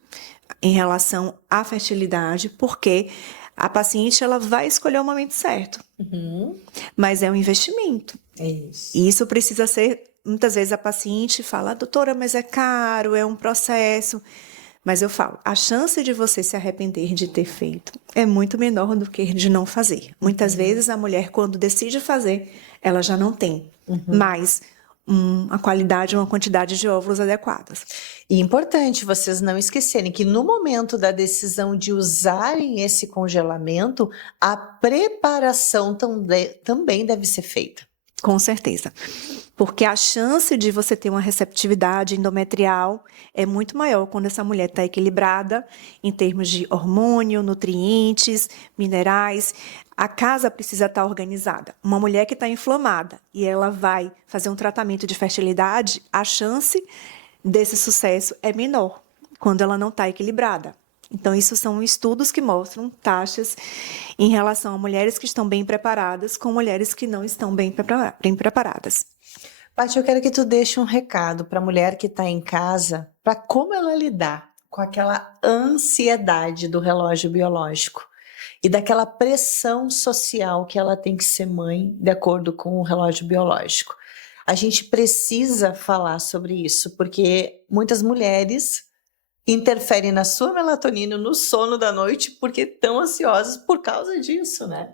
em relação à fertilidade, porque a paciente ela vai escolher o momento certo, mas é um investimento. É isso. E isso precisa ser, muitas vezes a paciente fala, doutora, mas é caro, é um processo. Mas eu falo, a chance de você se arrepender de ter feito é muito menor do que de não fazer. Muitas vezes a mulher, quando decide fazer, ela já não tem mais a qualidade, uma quantidade de óvulos adequadas. E importante vocês não esquecerem que no momento da decisão de usarem esse congelamento, a preparação também deve ser feita. Com certeza. Porque a chance de você ter uma receptividade endometrial é muito maior quando essa mulher está equilibrada em termos de hormônio, nutrientes, minerais. A casa precisa estar organizada. Uma mulher que está inflamada e ela vai fazer um tratamento de fertilidade, a chance desse sucesso é menor quando ela não está equilibrada. Então, isso são estudos que mostram taxas em relação a mulheres que estão bem preparadas com mulheres que não estão bem preparadas. Paty, eu quero que tu deixe um recado para a mulher que está em casa, para como ela lidar com aquela ansiedade do relógio biológico e daquela pressão social que ela tem que ser mãe de acordo com o relógio biológico. A gente precisa falar sobre isso, porque muitas mulheres interferem na sua melatonina, no sono da noite, porque estão ansiosas por causa disso, né?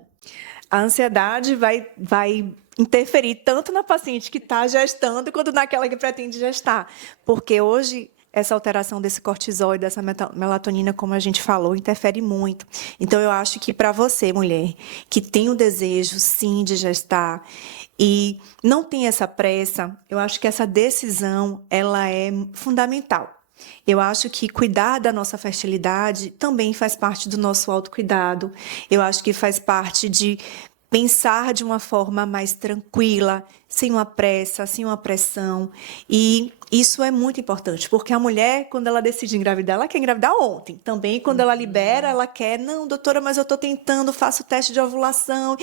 A ansiedade vai interferir tanto na paciente que está gestando, quanto naquela que pretende gestar. Porque hoje, essa alteração desse cortisol e dessa melatonina, como a gente falou, interfere muito. Então, eu acho que para você, mulher, que tem o desejo, sim, de gestar, e não tem essa pressa, eu acho que essa decisão, ela é fundamental. Eu acho que cuidar da nossa fertilidade também faz parte do nosso autocuidado. Eu acho que faz parte de pensar de uma forma mais tranquila, sem uma pressa, sem uma pressão. E isso é muito importante, porque a mulher, quando ela decide engravidar, ela quer engravidar ontem. Também, quando ela libera, ela quer, não, doutora, mas eu estou tentando, faço o teste de ovulação.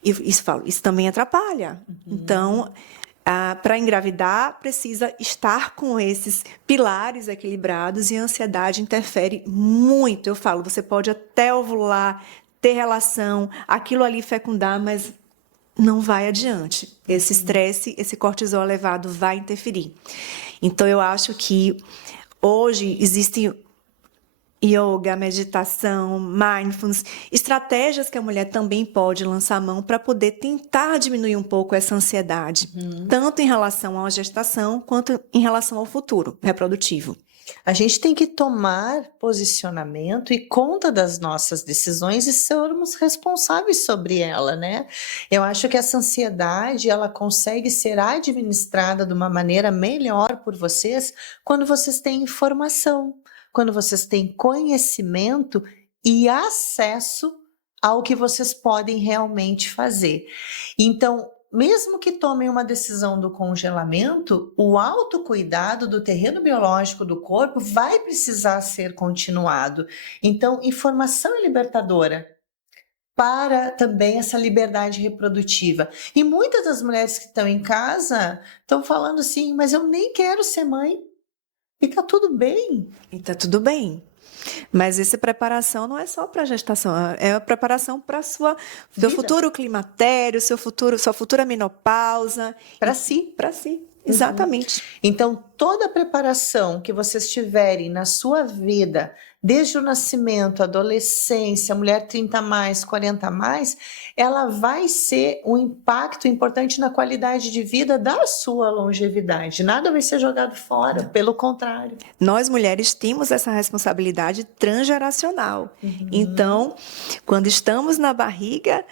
E isso também atrapalha. Então, para engravidar, precisa estar com esses pilares equilibrados e a ansiedade interfere muito. Eu falo, você pode até ovular, ter relação, aquilo ali fecundar, mas não vai adiante. Esse estresse, esse cortisol elevado vai interferir. Então, eu acho que hoje existem yoga, meditação, mindfulness, estratégias que a mulher também pode lançar a mão para poder tentar diminuir um pouco essa ansiedade, tanto em relação à gestação quanto em relação ao futuro reprodutivo. A gente tem que tomar posicionamento e conta das nossas decisões e sermos responsáveis sobre ela, né? Eu acho que essa ansiedade, ela consegue ser administrada de uma maneira melhor por vocês quando vocês têm informação, quando vocês têm conhecimento e acesso ao que vocês podem realmente fazer. Então, mesmo que tomem uma decisão do congelamento, o autocuidado do terreno biológico do corpo vai precisar ser continuado. Então, informação é libertadora para também essa liberdade reprodutiva. E muitas das mulheres que estão em casa estão falando assim, mas eu nem quero ser mãe. E tá tudo bem. E tá tudo bem. Mas essa preparação não é só para a gestação, é a preparação para seu futuro climatério, sua futura menopausa. Para si. Para si, exatamente. Então, toda a preparação que vocês tiverem na sua vida, desde o nascimento, adolescência, mulher 30 a mais, 40 a mais, ela vai ser um impacto importante na qualidade de vida da sua longevidade. Nada vai ser jogado fora, pelo contrário. Nós mulheres temos essa responsabilidade transgeracional. Então, quando estamos na barriga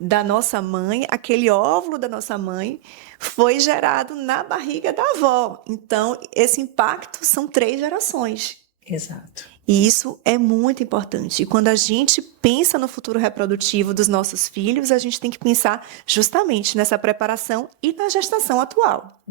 da nossa mãe, aquele óvulo da nossa mãe foi gerado na barriga da avó. Então, esse impacto são 3 gerações. Exato. E isso é muito importante. E quando a gente pensa no futuro reprodutivo dos nossos filhos, a gente tem que pensar justamente nessa preparação e na gestação atual.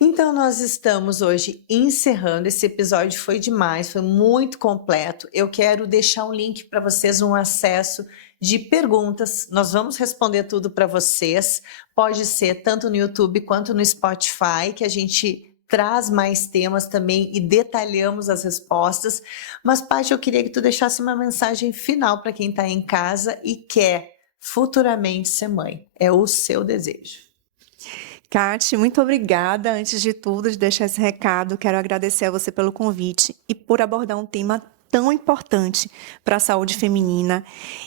Então, nós estamos hoje encerrando. Esse episódio foi demais, foi muito completo. Eu quero deixar um link para vocês, um acesso de perguntas. Nós vamos responder tudo para vocês. Pode ser tanto no YouTube quanto no Spotify, que a gente traz mais temas também e detalhamos as respostas. Mas, Paty, eu queria que tu deixasse uma mensagem final para quem está em casa e quer futuramente ser mãe. É o seu desejo. Kati, muito obrigada, antes de tudo, de deixar esse recado. Quero agradecer a você pelo convite e por abordar um tema tão importante para a saúde feminina.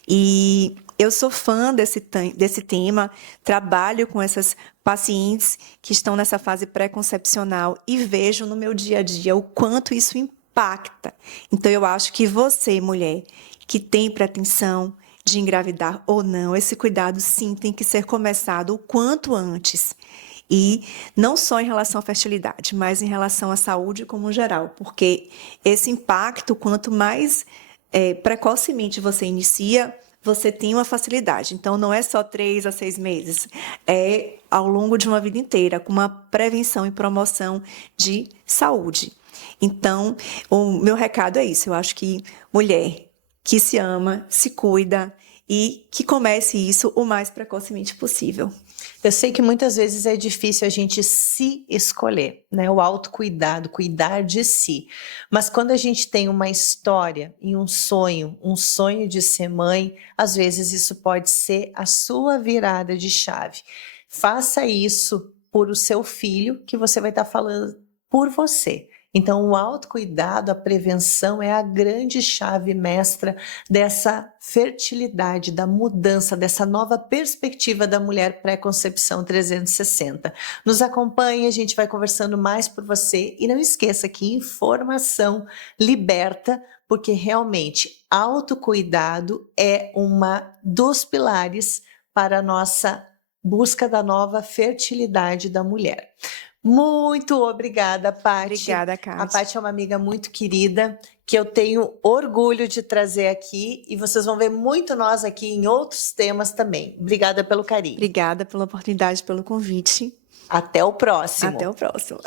E eu sou fã desse tema, trabalho com essas pacientes que estão nessa fase pré-concepcional e vejo no meu dia a dia o quanto isso impacta. Então, eu acho que você, mulher, que tem pretensão de engravidar ou não, esse cuidado, sim, tem que ser começado o quanto antes. E não só em relação à fertilidade, mas em relação à saúde como geral, porque esse impacto, quanto mais precocemente você inicia, você tem uma facilidade. Então, não é só 3 a 6 meses, é ao longo de uma vida inteira, com uma prevenção e promoção de saúde. Então, o meu recado é isso. Eu acho que mulher que se ama, se cuida e que comece isso o mais precocemente possível. Eu sei que muitas vezes é difícil a gente se escolher, né? O autocuidado, cuidar de si. Mas quando a gente tem uma história e um sonho de ser mãe, às vezes isso pode ser a sua virada de chave. Faça isso por o seu filho, que você vai estar falando por você. Então, o autocuidado, a prevenção é a grande chave mestra dessa fertilidade, da mudança, dessa nova perspectiva da mulher pré-concepção 360. Nos acompanhe, a gente vai conversando mais por você e não esqueça que informação liberta, porque realmente autocuidado é uma dos pilares para a nossa busca da nova fertilidade da mulher. Muito obrigada, Paty. Obrigada, Kati. A Paty é uma amiga muito querida, que eu tenho orgulho de trazer aqui, e vocês vão ver muito nós aqui em outros temas também. Obrigada pelo carinho. Obrigada pela oportunidade, pelo convite. Até o próximo. Até o próximo.